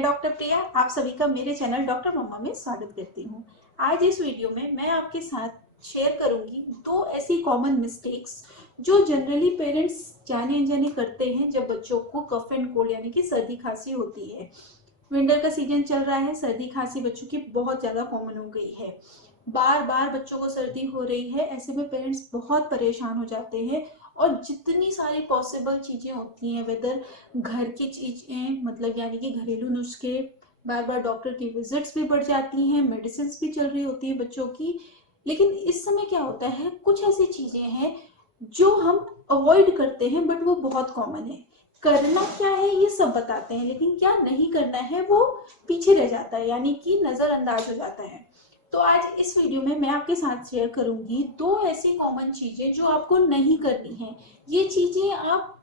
मैं डॉक्टर प्रिया आप सभी का मेरे चैनल डॉक्टर मम्मा में स्वागत करती हूँ। आज इस वीडियो में मैं आपके साथ शेयर करूंगी दो ऐसी कॉमन मिस्टेक्स जो जनरली पेरेंट्स जाने अनजाने करते हैं जब बच्चों को कफ एंड कोल्ड यानी कि सर्दी खांसी होती है। विंटर का सीजन चल रहा है, सर्दी खांसी बच्चों की बहुत ज़्यादा कॉमन हो गई है। बार बार बच्चों को सर्दी हो रही है, ऐसे में पेरेंट्स बहुत परेशान हो जाते हैं और जितनी सारी पॉसिबल चीज़ें होती हैं, वेदर घर की चीज़ें मतलब यानी कि घरेलू नुस्खे, बार बार डॉक्टर की विजिट्स भी बढ़ जाती हैं, मेडिसिन भी चल रही होती हैं बच्चों की। लेकिन इस समय क्या होता है, कुछ ऐसी चीज़ें हैं जो हम अवॉइड करते हैं बट वो बहुत कॉमन है। करना क्या है ये सब बताते हैं, लेकिन क्या नहीं करना है वो पीछे रह जाता है, यानी कि नज़रअंदाज हो जाता है। तो आज इस वीडियो में मैं आपके साथ शेयर करूंगी दो ऐसी कॉमन चीज़ें जो आपको नहीं करनी है। ये चीज़ें आप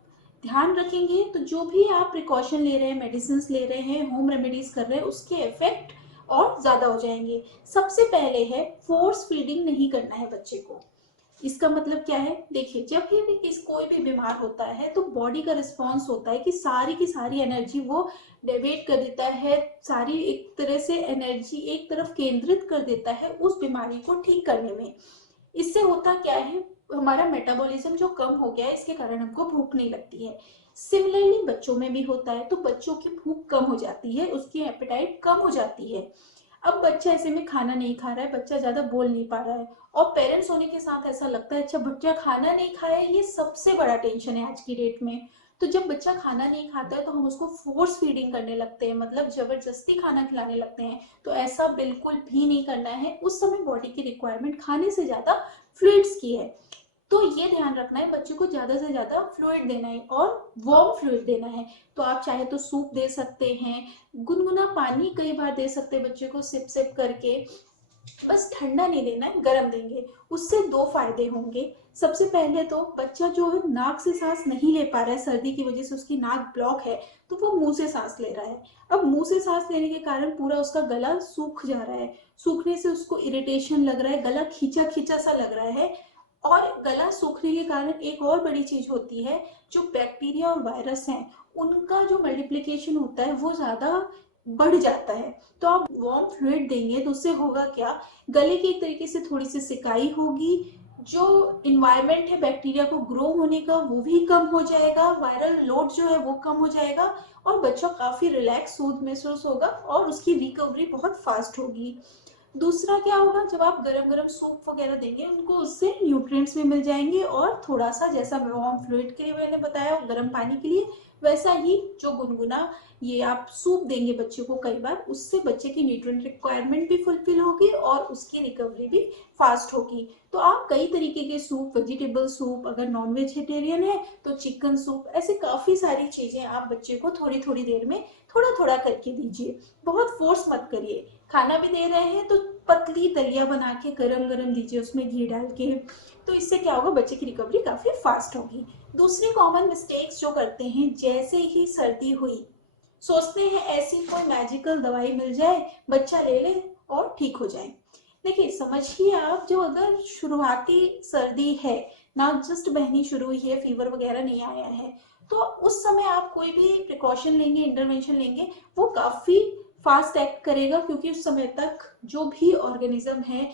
ध्यान रखेंगे तो जो भी आप प्रिकॉशन ले रहे हैं, मेडिसिन ले रहे हैं, होम रेमेडीज कर रहे हैं, उसके इफेक्ट और ज़्यादा हो जाएंगे। सबसे पहले है फोर्स फीडिंग नहीं करना है बच्चे को। इसका मतलब क्या है, देखिए जब भी कोई भी बीमार होता है तो बॉडी का रिस्पॉन्स होता है कि सारी की सारी एनर्जी वो डेविएट कर देता है, सारी एक तरह से एनर्जी एक तरफ केंद्रित कर देता है उस बीमारी को ठीक करने में। इससे होता क्या है, हमारा मेटाबॉलिज्म जो कम हो गया है, इसके कारण हमको भूख नहीं लगती है। सिमिलरली बच्चों में भी होता है, तो बच्चों की भूख कम हो जाती है, उसकी एपेटाइट कम हो जाती है। अब बच्चा ऐसे में खाना नहीं खा रहा है, बच्चा ज्यादा बोल नहीं पा रहा है और पेरेंट्स होने के साथ ऐसा लगता है अच्छा बच्चा खाना नहीं खाया, ये सबसे बड़ा टेंशन है आज की डेट में। तो जब बच्चा खाना नहीं खाता है तो हम उसको फोर्स फीडिंग करने लगते हैं, मतलब जबरदस्ती खाना खिलाने लगते हैं। तो ऐसा बिल्कुल भी नहीं करना है। उस समय बॉडी की रिक्वायरमेंट खाने से ज्यादा फ्लूइड्स की है, तो ये ध्यान रखना है बच्चे को ज्यादा से ज्यादा फ्लूइड देना है और वार्म फ्लूइड देना है। तो आप चाहे तो सूप दे सकते हैं, गुनगुना पानी कई बार दे सकते हैं बच्चे को सिप सिप करके। बस ठंडा नहीं देना है, गर्म देंगे। उससे दो फायदे होंगे। सबसे पहले तो बच्चा जो है नाक से सांस नहीं ले पा रहा है, सर्दी की वजह से उसकी नाक ब्लॉक है, तो वो मुंह से सांस ले रहा है। अब मुंह से सांस लेने के कारण पूरा उसका गला सूख जा रहा है, सूखने से उसको इरिटेशन लग रहा है, गला खींचा खींचा सा लग रहा है। और गला सूखने के कारण एक और बड़ी चीज होती है, जो बैक्टीरिया और वायरस हैं उनका जो मल्टीप्लिकेशन होता है वो ज्यादा बढ़ जाता है। तो आप वार्म फ्लूइड देंगे तो उससे होगा क्या, गले की एक तरीके से थोड़ी सी सिकाई होगी, जो इन्वायरमेंट है बैक्टीरिया को ग्रो होने का वो भी कम हो जाएगा, वायरल लोड जो है वो कम हो जाएगा और बच्चा काफी रिलैक्स सूद महसूस होगा और उसकी रिकवरी बहुत फास्ट होगी। दूसरा क्या होगा, जब आप गरम गरम सूप वगैरह देंगे उनको, उससे न्यूट्रिएंट्स भी मिल जाएंगे और थोड़ा सा जैसा वार्म फ्लूइड के लिए मैंने बताया गर्म पानी के लिए, वैसा ही जो गुनगुना ये आप सूप देंगे बच्चे को कई बार, उससे बच्चे की न्यूट्रिएंट रिक्वायरमेंट भी फुलफिल होगी और उसकी रिकवरी भी फास्ट होगी। तो आप कई तरीके के सूप, वेजिटेबल सूप, अगर नॉन वेजिटेरियन है तो चिकन सूप, ऐसे काफी सारी चीजें आप बच्चे को थोड़ी थोड़ी देर में थोड़ा थोड़ा करके दीजिए। बहुत फोर्स मत करिए। खाना भी दे रहे हैं तो पतली दलिया बना के गरम गरम दीजिए उसमें घी डाल के। तो इससे क्या होगा, बच्चे की रिकवरी काफी फास्ट होगी। दूसरी कॉमन मिस्टेक्स जो करते हैं, जैसे ही सर्दी हुई सोचते हैं ऐसी कोई मैजिकल दवाई मिल जाए, बच्चा ले ले और ठीक हो जाए। देखिए समझिए आप, जो अगर शुरुआती सर्दी है ना, जस्ट बहनी शुरू हुई है, फीवर वगैरह नहीं आया है, तो उस समय आप कोई भी प्रिकॉशन लेंगे, इंटरवेंशन लेंगे, वो काफी फास्ट एक्ट करेगा, क्योंकि उस समय तक जो भी ऑर्गेनिज्म है,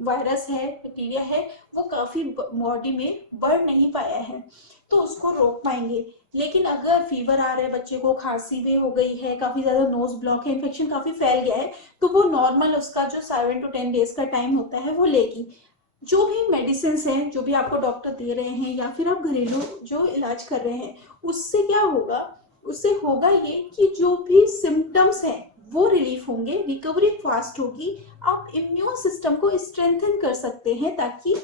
वायरस है, बैक्टीरिया है, वो काफी बॉडी में बढ़ नहीं पाया है, तो उसको रोक पाएंगे। लेकिन अगर फीवर आ रहा है बच्चे को, खांसी भी हो गई है, काफी ज्यादा नोज ब्लॉक है, इन्फेक्शन काफी फैल गया है, तो वो नॉर्मल उसका जो 7 to 10 डेज का टाइम होता है वो लेगी। जो भी मेडिसिन हैं, जो भी आपको डॉक्टर दे रहे हैं या फिर आप घरेलू जो इलाज कर रहे हैं, उससे क्या होगा, उससे होगा ये कि जो भी सिम्टम्स हैं वो रिलीफ होंगे, रिकवरी फास्ट होगी। आप इम्यून सिस्टम को स्ट्रेंथन कर सकते हैं ताकि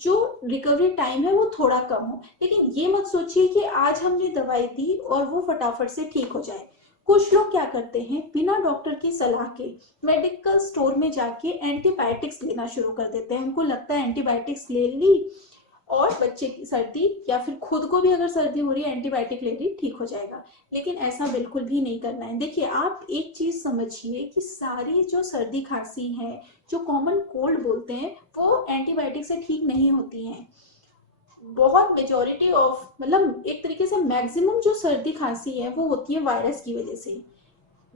जो रिकवरी टाइम है वो थोड़ा कम हो। लेकिन ये मत सोचिए कि आज हमने दवाई दी और वो फटाफट से ठीक हो जाए। कुछ लोग क्या करते हैं, बिना डॉक्टर की सलाह के मेडिकल स्टोर में जाके एंटीबायोटिक्स लेना शुरू कर देते हैं। उनको लगता है एंटीबायोटिक्स ले ली और बच्चे की सर्दी या फिर खुद को भी अगर सर्दी हो रही है, एंटीबायोटिक ले ली ठीक हो जाएगा। लेकिन ऐसा बिल्कुल भी नहीं करना है। देखिए आप एक चीज समझिए कि सारी जो सर्दी खांसी है, जो कॉमन कोल्ड बोलते हैं, वो एंटीबायोटिक से ठीक नहीं होती हैं। बहुत मेजोरिटी ऑफ, मतलब एक तरीके से मैक्सिमम जो सर्दी खांसी है वो होती है वायरस की वजह से।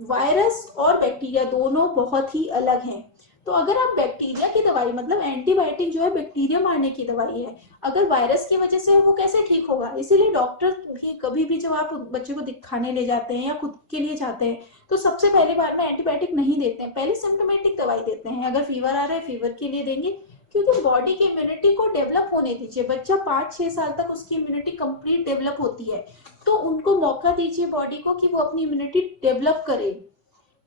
वायरस और बैक्टीरिया दोनों बहुत ही अलग हैं। तो अगर आप बैक्टीरिया की दवाई, मतलब एंटीबायोटिक जो है बैक्टीरिया मारने की दवाई है, अगर वायरस की वजह से है वो कैसे ठीक होगा। इसीलिए डॉक्टर भी कभी भी जब आप बच्चे को दिखाने ले जाते हैं या खुद के लिए जाते हैं तो सबसे पहले बार में एंटीबायोटिक नहीं देते हैं, पहले सिम्टोमेटिक दवाई देते हैं। अगर फीवर आ रहा है फीवर के लिए देंगे, क्योंकि बॉडी की इम्यूनिटी को डेवलप होने दीजिए। बच्चा 5-6 साल तक उसकी इम्यूनिटी कंप्लीट डेवलप होती है, तो उनको मौका दीजिए बॉडी को कि वो अपनी इम्यूनिटी डेवलप करे,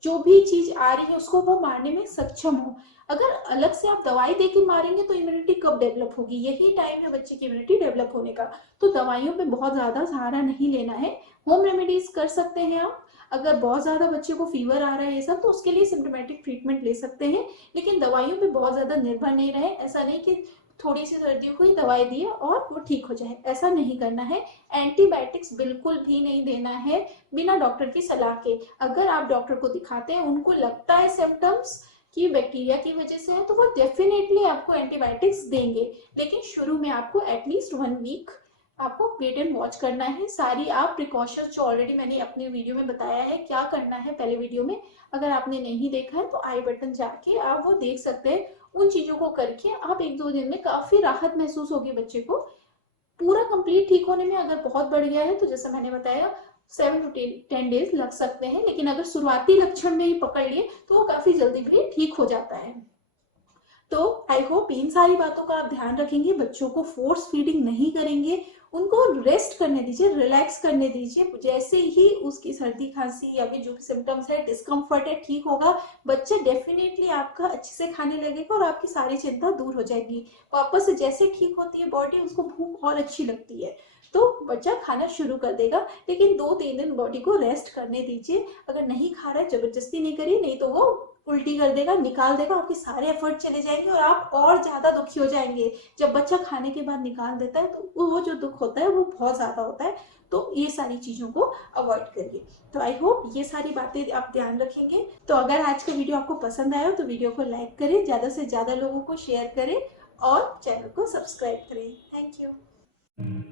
जो भी चीज आ रही है उसको वो मारने में सक्षम हो। अगर अलग से आप दवाई देके मारेंगे तो इम्यूनिटी कब डेवलप होगी, यही टाइम है बच्चे की इम्यूनिटी डेवलप होने का। तो दवाइयों पे बहुत ज्यादा सहारा नहीं लेना है, होम रेमेडीज कर सकते हैं आप। अगर बहुत ज्यादा बच्चे को फीवर आ रहा है ये सब, तो उसके लिए सिम्टोमेटिक ट्रीटमेंट ले सकते हैं, लेकिन दवाइयों पे बहुत ज्यादा निर्भर नहीं रहे। ऐसा नहीं कि थोड़ी सी सर्दी हुई दवाई दी और वो ठीक हो जाए, ऐसा नहीं करना है। एंटीबायोटिक्स बिल्कुल भी नहीं देना है बिना डॉक्टर की सलाह के। अगर आप डॉक्टर को दिखाते हैं, उनको लगता है सिम्टम्स कि बैक्टीरिया की वजह से है, तो वो डेफिनेटली आपको एंटीबायोटिक्स देंगे, लेकिन शुरू में आपको एटलीस्ट 1 वीक आपको वेट एंड वॉच करना है। सारी आप प्रिकॉशंस जो ऑलरेडी मैंने अपने वीडियो में बताया है क्या करना है पहले वीडियो में, अगर आपने नहीं देखा है तो आई बटन जाके आप वो देख सकते हैं। उन चीजों को करके आप 1-2 दिन में काफी राहत महसूस होगी बच्चे को। पूरा कंप्लीट ठीक होने में अगर बहुत बढ़ गया है तो जैसे मैंने बताया 7 to 10 डेज लग सकते हैं, लेकिन अगर शुरुआती लक्षण में ही पकड़ लिए तो वो काफी जल्दी भी ठीक हो जाता है। तो आई होप इन सारी बातों का आप ध्यान रखेंगे, बच्चों को फोर्स फीडिंग नहीं करेंगे, उनको रेस्ट करने दीजिए, रिलैक्स करने दीजिए। जैसे ही उसकी सर्दी खांसी या भी जो सिम्टम्स है, डिस्कम्फर्ट है, ठीक होगा, बच्चा डेफिनेटली आपका अच्छे से खाने लगेगा और आपकी सारी चिंता दूर हो जाएगी। वापस से जैसे ठीक होती है बॉडी, उसको भूख और अच्छी लगती है तो बच्चा खाना शुरू कर देगा। लेकिन 2-3 दिन बॉडी को रेस्ट करने दीजिए। अगर नहीं खा रहा है जबरदस्ती नहीं करिए, नहीं तो वो उल्टी कर देगा, निकाल देगा, आपके सारे एफर्ट चले जाएंगे और आप और ज्यादा दुखी हो जाएंगे। जब बच्चा खाने के बाद निकाल देता है तो वो जो दुख होता है वो बहुत ज्यादा होता है। तो ये सारी चीजों को अवॉइड करिए। तो आई होप ये सारी बातें आप ध्यान रखेंगे। तो अगर आज का वीडियो आपको पसंद आया तो वीडियो को लाइक करें, ज्यादा से ज्यादा लोगों को शेयर करें और चैनल को सब्सक्राइब करें। Thank you.